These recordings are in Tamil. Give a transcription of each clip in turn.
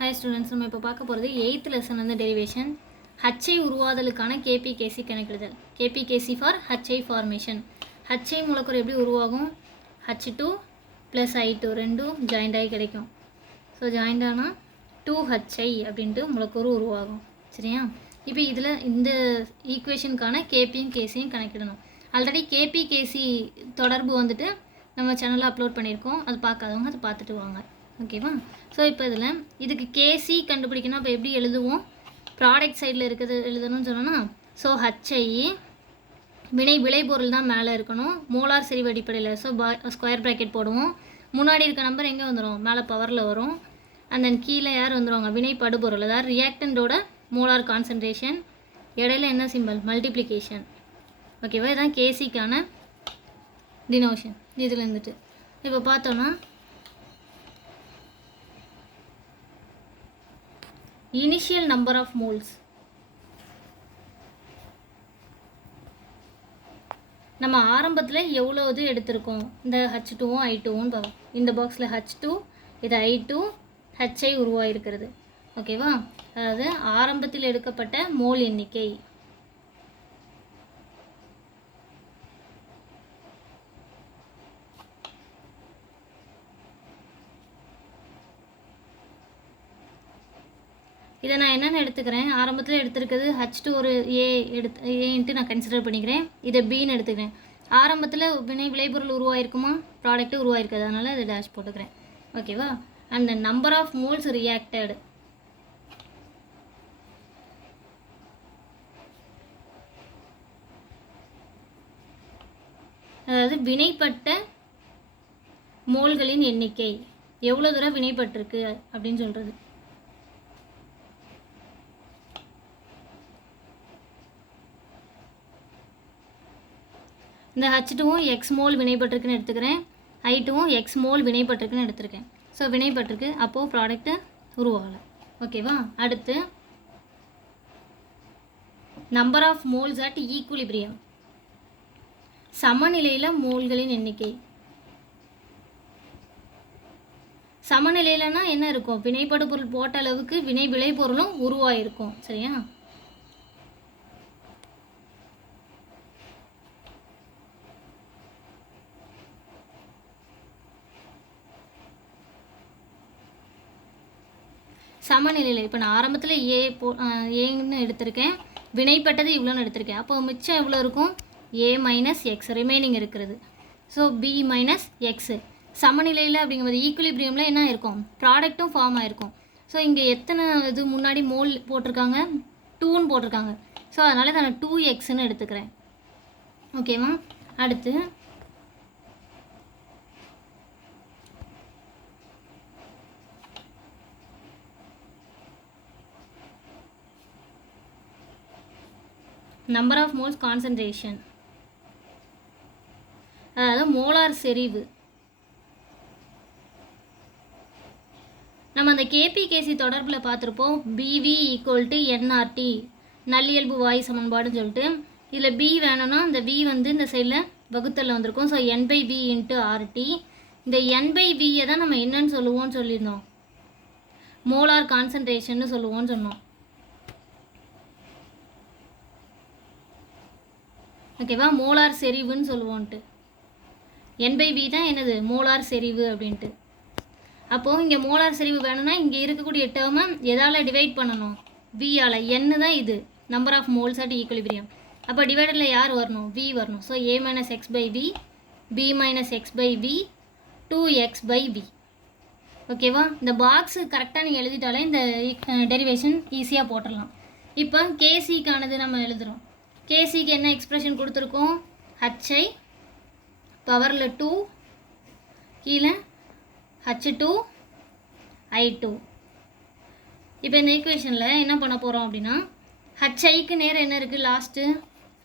ஹாய் ஸ்டூடெண்ட்ஸ், நம்ம இப்போ பார்க்க போகிறது 8th லெசன் வந்து டெரிவேஷன். ஹச்ஐ உருவாதலுக்கான கேபிகேசி கணக்கிடுதல். கேபிகேசி ஃபார் ஹச்ஐ ஃபார்மேஷன். ஹச்ஐ மூலக்கூறு எப்படி உருவாகும்? H2 + I2 ரெண்டும் ஜாயிண்ட் ஆகி கிடைக்கும். ஸோ ஜாயிண்ட் ஆனால் 2HI அப்படின்ட்டு மூலக்கூறு உருவாகும். சரியா? இப்போ இதில் இந்த ஈக்குவேஷனுக்கான கேபியும் கேசியும் கணக்கிடணும். ஆல்ரெடி கேபிகேசி தொடர்பு வந்துட்டு நம்ம சேனலில் அப்லோட் பண்ணியிருக்கோம். அது பார்க்காதவங்க அதை பார்த்துட்டு வாங்க. ஓகேவா? ஸோ இப்போ இதில் இதுக்கு கேசி கண்டுபிடிக்கணும். அப்போ எப்படி எழுதுவோம்? ப்ராடக்ட் சைடில் இருக்கிறது எழுதணும்னு சொன்னோன்னா, ஸோ ஹச்ஐ விளைபொருள் தான் மேலே இருக்கணும், மோலார் செறிவு அடிப்படையில். ஸோ ஸ்கொயர் ப்ராக்கெட் போடுவோம். முன்னாடி இருக்க நம்பர் எங்கே வந்துடும்? மேலே பவரில் வரும். அண்ட் தென் கீழே யார் வந்துடுவாங்க? வினைப்படுபொருள், அதாவது ரியாக்டண்டோட மோலார் கான்சன்ட்ரேஷன். இடையில என்ன சிம்பிள்? மல்டிப்ளிகேஷன். ஓகேவா? இதுதான் கேசிக்கான டினோஷன். இதில் இருந்துட்டு இப்போ பார்த்தோன்னா இனிஷியல் நம்பர் ஆஃப் மோல்ஸ். நம்ம ஆரம்பத்தில் எவ்வளோ இது எடுத்திருக்கோம்? இந்த H2வும் I2வும் பார்ப்போம். இந்த பாக்ஸில் H2, இது I2, HI உருவாயிருக்கிறது. ஓகேவா? அதாவது ஆரம்பத்தில் எடுக்கப்பட்ட மோல் எண்ணிக்கை. இதை நான் என்னென்ன எடுத்துக்கிறேன்? ஆரம்பத்தில் எடுத்துருக்கிறது H2 ஒரு ஏன்ட்டு நான் கன்சிடர் பண்ணிக்கிறேன். இதை பின்னு எடுத்துக்கிறேன். ஆரம்பத்தில் விளைபொருள் உருவாயிருக்குமா? ப்ராடக்ட்டு உருவாயிருக்குது, அதனால் இதை டேஷ் போட்டுக்கிறேன். ஓகேவா? And number of moles reacted. அதாவது வினைப்பட்ட மோல்களின் எண்ணிக்கை, எவ்வளோ தூரம் வினைப்பட்டிருக்கு அப்படின்னு சொல்கிறது. இந்த H2வும் எக்ஸ் மோல் வினைப்பட்டிருக்குன்னு எடுத்துக்கிறேன், I2வும் எக்ஸ் மோல் வினைப்பட்டிருக்குன்னு எடுத்துருக்கேன். ஸோ வினைப்பட்டிருக்கு, அப்போது ப்ராடக்ட்டு உருவாகலை. ஓகேவா? அடுத்து number of moles at equilibrium. சமநிலையில் மோல்களின் எண்ணிக்கை. சமநிலையிலனா என்ன இருக்கும்? வினைப்படு பொருள் போட்ட அளவுக்கு விளைபொருளும் உருவாயிருக்கும். சரியா? சமநிலையில் இப்போ நான் ஆரம்பத்தில் ஏன்னு எடுத்திருக்கேன், வினைப்பட்டது இவ்வளோன்னு எடுத்திருக்கேன். அப்போ மிச்சம் எவ்வளோ இருக்கும்? A - X ரிமைனிங் இருக்கிறது. So B - X. சமநிலையில் அப்படிங்கும்போது ஈக்குலிபிரியமில் என்ன இருக்கும்? ப்ராடக்ட்டும் ஃபார்ம் ஆகிருக்கும். ஸோ இங்கே எத்தனை இது முன்னாடி மோல் போட்டிருக்காங்க? 2ன்னு போட்டிருக்காங்க. ஸோ அதனால் நான் 2Xன்னு எடுத்துக்கிறேன். ஓகேவா? அடுத்து நம்பர் ஆஃப் மோல்ஸ் கான்சன்ட்ரேஷன், அதாவது மோலார் செறிவு. நம்ம அந்த கேபிகேசி தொடர்பில் பார்த்துருப்போம். BV = nRT, நல்லியல்பு வாயு சமன்பாடுன்னு சொல்லிட்டு. இதில் B வேணும்னா இந்த V வந்து இந்த சைடில் வகுத்தலில் வந்திருக்கும். So N/V × RT. இந்த N/Vயை தான் நம்ம என்னன்னு சொல்லுவோம்னு சொல்லியிருந்தோம்? மோலார் கான்சன்ட்ரேஷன்னு சொல்லுவோம்னு சொன்னோம். ஓகேவா? மோலார் செறிவுன்னு சொல்லுவோன்ட்டு. N/V தான் என்னது? மோலார் செறிவு அப்படின்ட்டு. அப்போது இங்கே மோலார் செறிவு வேணும்னா இங்கே இருக்கக்கூடிய டேர்மை எதால் டிவைட் பண்ணணும்? V-ஆல். N தான் இது number of moles at equilibrium. அப்போ டிவைடரில் யார் வரணும்? V வரணும். So A - X/V, B - X/V, 2X/V. ஓகேவா? இந்த பாக்ஸு கரெக்டாக நீங்கள் எழுதிட்டாலே இந்த டெரிவேஷன் ஈஸியாக போட்டுடலாம். இப்போ கேசிக்கானது நம்ம எழுதுகிறோம். கேசிக்கு என்ன எக்ஸ்பிரஷன் கொடுத்துருக்கோம்? HI பவரில் 2, கீழே H2 I2. இப்போ இந்த ஈக்குவேஷனில் என்ன பண்ண போகிறோம் அப்படின்னா, HIக்கு நேரம் என்ன இருக்குது? Last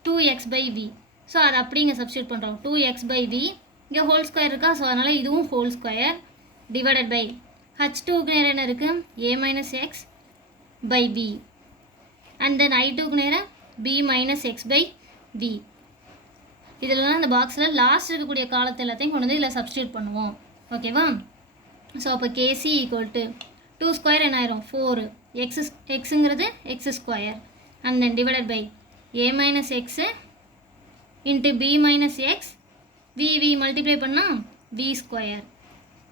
2X/V. ஸோ அதை அப்படிங்க சப்ஸ்டியூட் பண்ணுறோம். 2X/V, இங்கே ஹோல் ஸ்கொயர் இருக்கா? ஸோ அதனால் இதுவும் ஹோல் ஸ்கொயர் டிவைடட் பை H2க்கு நேரம் என்ன இருக்குது? A - X/V. அண்ட் தென் I2க்கு நேரம் B - X/V. இதெல்லாம் இந்த பாக்ஸில் லாஸ்ட் இருக்கக்கூடிய காலத்தை எல்லாத்தையும் கொண்டு வந்து இதில் சப்ஸ்டியூட் பண்ணுவோம். ஓகேவா? ஸோ அப்போ KC = 2 ஸ்கொயர் என்ன ஆயிரும் 4 எக்ஸுங்கிறது x square and then divided by a minus x into B minus x v multiply பண்ணால் வி ஸ்கொயர்.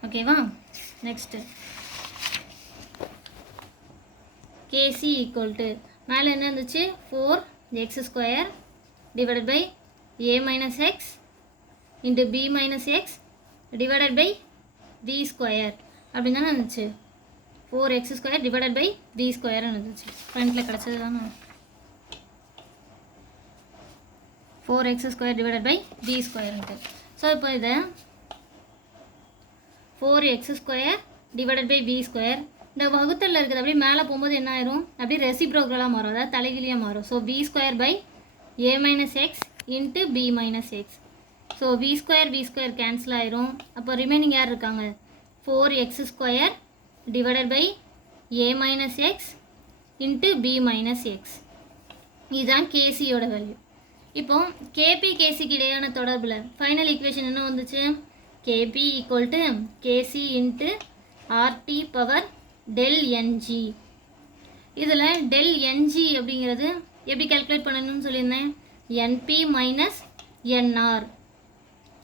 ஓகேவா? நெக்ஸ்ட்டு கேசி ஈக்குவல் டு மேலே என்ன இருந்துச்சு 4x square divided by a minus X into B minus x divided by v square அப்படின்னு தானே இருந்துச்சு. 4x square divided by we ஸ்கொயர்னு இருந்துச்சு. ஃப்ரண்ட்டில் கிடச்சது தானே 4x square divided by v ஸ்கொயர்ன்ட்டு. ஸோ இப்போ இதை 4x square divided by v square இந்த வகுத்தலில் இருக்குது அப்படியே மேலே போகும்போது என்ன ஆயிரும் அப்படியே ரெசிப்ரோக்கலாக மாறும், அதாவது தலைகிலியாக மாறும். So V square by a minus X into B minus X. So V square cancel ஆயிரும். அப்போ ரிமைனிங் யார் இருக்காங்க 4x square divided by a minus X into B minus X. இதுதான் கேசியோட வேல்யூ. இப்போ கேபி கேசிக்கு இடையான தொடர்பில் ஃபைனல் ஈக்குவேஷன் என்ன வந்துச்சு KP equal to KC into RT power del NG. இதில் டெல் என்ஜி அப்படிங்கிறது எப்படி கால்குலேட் பண்ணணும்னு சொல்லியிருந்தேன் என்பி மைனஸ் என்ஆர்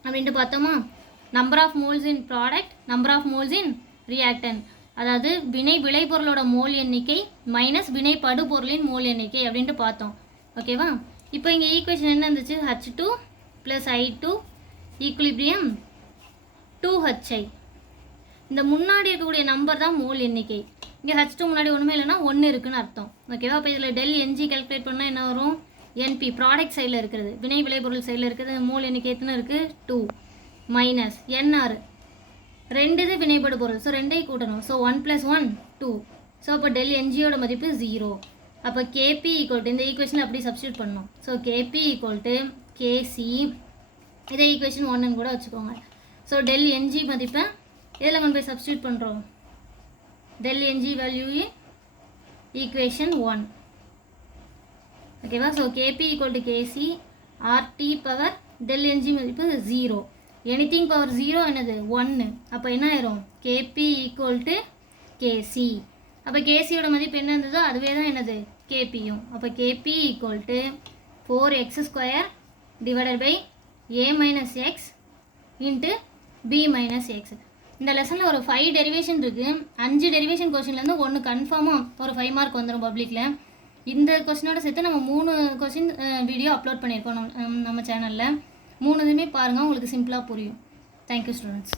அப்படின்ட்டு பார்த்தோமா. Number of moles in product, number of moles in reactant, அதாவது வினை விளைபொருளோட மோல் எண்ணிக்கை மைனஸ் வினை படுபொருளின் மோல் எண்ணிக்கை அப்படின்ட்டு பார்த்தோம். ஓகேவா? இப்போ இங்கே ஈக்குவேஷன் என்ன இருந்துச்சு H2 plus I2 equilibrium 2HI. இந்த முன்னாடி இருக்கக்கூடிய நம்பர் தான் மோல் எண்ணிக்கை. இங்கே H2 முன்னாடி ஒன்றுமே இல்லைன்னா 1 இருக்குன்னு அர்த்தம். ஓகேவா? அப்போ இதில் டெல் என்ஜி கால்குலேட் பண்ணால் என்ன வரும் என்பி ப்ராடக்ட் சைடில் இருக்கிறது, வினை விளைபொருள் சைடில் இருக்கிறது மோல் எண்ணிக்கை எத்தனை இருக்குது 2 மைனஸ் என்ஆர் 2 இது வினைபடு பொருள். ஸோ 2ஐ கூட்டணும். ஸோ 1 + 1 2. ஸோ அப்போ டெல் என்ஜியோட மதிப்பு 0. அப்போ கேபி ஈக்குவல் டு இந்த ஈக்குவேஷனில் அப்படி சப்ஸ்டியூட் பண்ணணும். So KP equal to KC, இதை ஈக்குவேஷன் 1ன்னு கூட வச்சுக்கோங்க. ஸோ டெல் என்ஜி மதிப்பை இதில் கொண்டு போய் சப்ஸ்டியூட் பண்ணுறோம். Del NG value equation 1. ஓகேவா? So KP equal to KC RT power del NG மதிப்பு 0. எனிதிங் பவர் 0 என்னது 1. அப்போ என்ன ஆயிரும் கேபி ஈக்குவல் டு கேசி. அப்போ கேசியோட மதிப்பு என்ன இருந்ததோ அதுவே தான் என்னது கேபியும். அப்போ KP equal to 4x square divided by a minus X into B minus X. இந்த லெசனில் ஒரு 5 டெரிவேஷன் இருக்குது. 5 டெரிவேஷன் கொஸ்டின்லேருந்து 1 கன்ஃபார்மாக ஒரு 5 மார்க் வந்துடும் பப்ளிக்கில். இந்த கொஸ்டினோட சேர்த்து நம்ம 3 கொஸ்டின் வீடியோ அப்லோட் பண்ணியிருக்கோம் நம்ம சேனலில். 3 இதுவுமே பாருங்கள், உங்களுக்கு சிம்பிளாக புரியும். Thank you students.